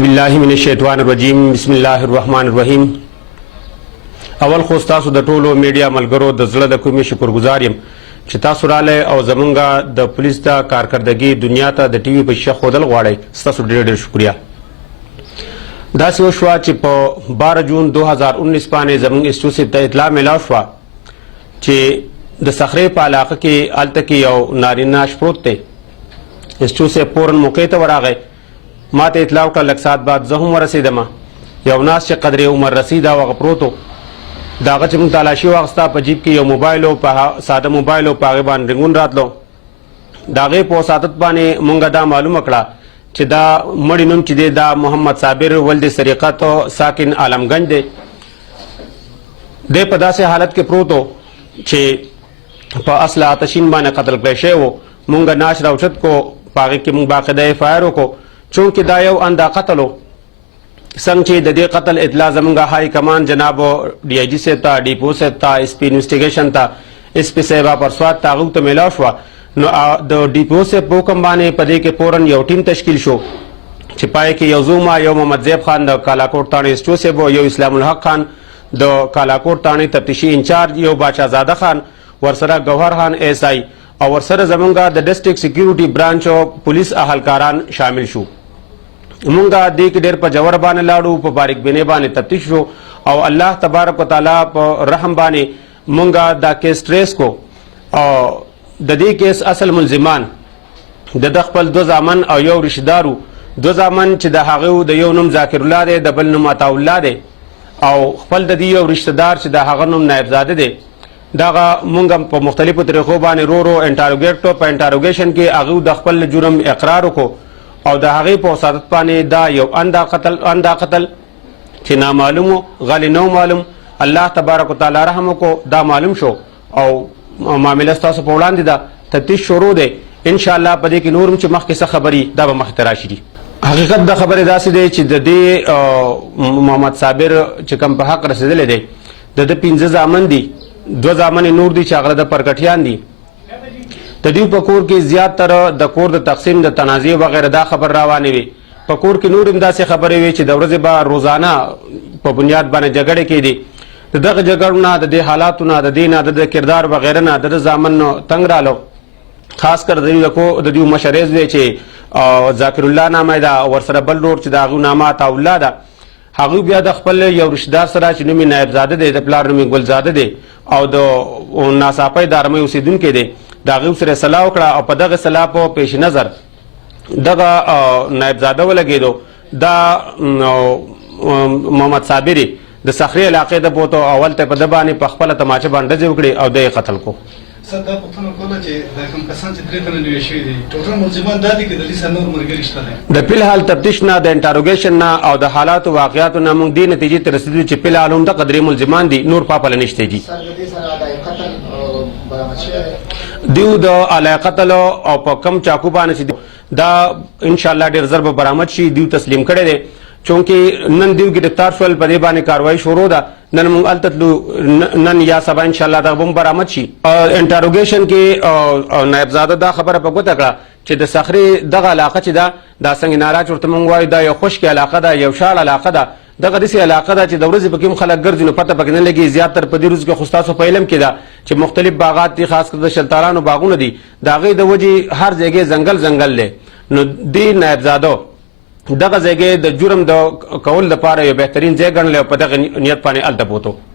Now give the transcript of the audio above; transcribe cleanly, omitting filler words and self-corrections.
بالله من الشیطان الرجیم بسم الله الرحمن الرحیم. اول خو تاسو د ټولو میډیا ملګرو د زړه د کومې شکرګزار یم چې تاسو رالی او زمونږ د پولیس د کارکردګي دنیا ته د ټي وي په شیشه ښودل غواړئ. ستاسو ډېر ډېر شکریه. داسې وشوه چې په 12 جون 2019 باندې زمونږ اسټو ته اطلاع میلاو شوه چې د صخرې په علاقه کې هلته کې یو نارینه شپروت دی. اسټو فوراً موقع ته ورغی. ما ته اطلاع وکړه، لږ ساعت بعد زه هم ورسېدم. یو ناس چې قدرې عمر رسید او هغه پروت و، د هغه چې موږ تلاشي واخیسته، په جیب کې یو موبایل و، په ساده موبایل و، په هغې باندې رنګون راتلو. د هغې په وساطت باندې موږ دا معلومه کړه چې دا مړی نوم چې دی دا محمد صابر ولد سریقت ساکن عالمګنج دی. دی په داسې حالت کې پروت و چې په اصل آتشین باندې قتل کړی شوی و. موږ ناش راوچت کو، په هغې کې موږ باقاعده اف آی آر وکړو چونکې دا یو اندا قتل و. څنګه چې د دې قتل اطلاع زمونږ های کمان جناب ډي آی جي صاحب ته، ډیپو صاحب ته، اس پی انویسټیګیشن ته، اس پی صاحب پرسواد ته، هغوی ته میلاو شوه. نو د ډیپو صاحب په حکم باندې په دې کې فوراً یو ټیم تشکیل شو چې پای کې یو زوما، یو محمد زیب خان د کالاکوټ تاڼې اسټو صاحب، یو اسلام الحق خان د کالاکوټ تاڼې تفتیشي انچارج، یو باچا زاده خان، ورسره ګوهر خان ایس آی، او ورسره زمونږ د ډسټرکټ سیکیورټي برانچ او پولیس اهلکاران شامل شو. مونږ دې کې ډېر په جوور باندې لاړو، په باریک بینې باندې تفتیش شو او الله تبارک وتعالی په رحم باندې مونږ دا کیس ټریس کو. او د دې کیس اصل ملزمان د خپل دو زامن او یو رشتهدارو. دو زامن چې د هغه د یو نوم ذاکر الله دی، د بل نوم عطا الله دی، او خپل د دې یو رشتهدار چې د هغه نوم نایب زاده دی. دغه مونږ په مختلفو طریقو باندې رو انټاروګیټ په انټاروګیشن کې هغه د خپل جرم اقرار وکړو او د هغې په وساطت باندې دا یو اندا قتل چې نامعلوم غلی نو معلوم، الله تبارک وتعالی رحم وکړو، دا معلوم شو او معامله ستاسو په وړاندې ده. تفتیش شروع دی انشاءالله. په دې کې نور هم چې مخکې څه خبرې دا به مخکې ته راشي. حقیقت د خبرې داسې دی چې د دې محمد صابر چې کوم په حق رسېدلی دی، د ده 5 زامن دي. 2 زامن نور دي چې هغه د پرکټیان دي. د دوی په کور کې زیاتره د کور د تقسیم د تنازع وغیره دا خبر روانې وي. په کور کې نور هم داسې خبرې وي چې د ورځې به روزانه په بنیاد باندې جګړې کېدې. د دغه جګړو نه، د دې حالاتو نه، د دې نه، د کردار وغیره نه د زامن تنګ رالو. خاص کر د دوی مشریز دی چې ذاکر الله نامه ده، ورسره بل رور چې د هغو نامه عطا الله ده. هغوی بیا د خپل یو رشتهدار سره چې نوم یې نایب زاده دی، د پلار نوم یې ګلزاده دی او د ناڅاپۍ د ارمۍ اوسېدونکی دی، د هغوی سره صلاح وکړه او په دغه صلاح په پیش نظر دغه نایب زاده ولګېدو. دا محمد صابر د صخرې علاقې د بوتو اول ته په ده باندې په خپله تماچه باندې ډزې وکړې او ده یې قتل کو. سر دا پوښتنه کوله چې دا کوم کسان چې 3 تنه نیول شوي دي ټوټل ملزمان دا دي که د دې سره نور ملګري شته دی؟ د فلحال تفتیش نه، د انټاروګیشن نه او د حالاتو واقعاتو نه موږ دې نتیجې ته رسېدلو چې فلحال هم دغه 3 ملزمان دي، نور پاپله نشته دي. دیو د علیه قتل او په کم چاقو باندې چې دا انشاءالله ډېر ژر به برآمد شي. دیو تسلیم کړی دی چونکې نن دیو ګرفتار شول، په دې باندې کاروایي شروع ده. نن موږ هلته تلو، نن یا سبا انشاءالله دغه به هم برآمد شي. انټاروګیشن کې نایب زاده دا خبره په ګوته کړه چې د صخرې دغه علاقه چې ده دا سنگ ناراج ورته موږ وایو، دا یو خشکې علاقه ده، یو شاړ علاقه ده. دغه داسې علاقه ده چې د ورځې پکې هم خلک ګرځي نو پته پکې نه لګي. زیاتر په دې ورځو کې خو ستاسو په علم کې ده چې مختلف باغات دي، خاص کر د شلتارانو باغونه دي، د هغې د وجې هر ځای ځنګل دی. نو دې نایب زاده دغه ځای د جرم د کول لپاره یو بهترین ځای ګڼلی او په دغه نیت باندې هلته بوتو.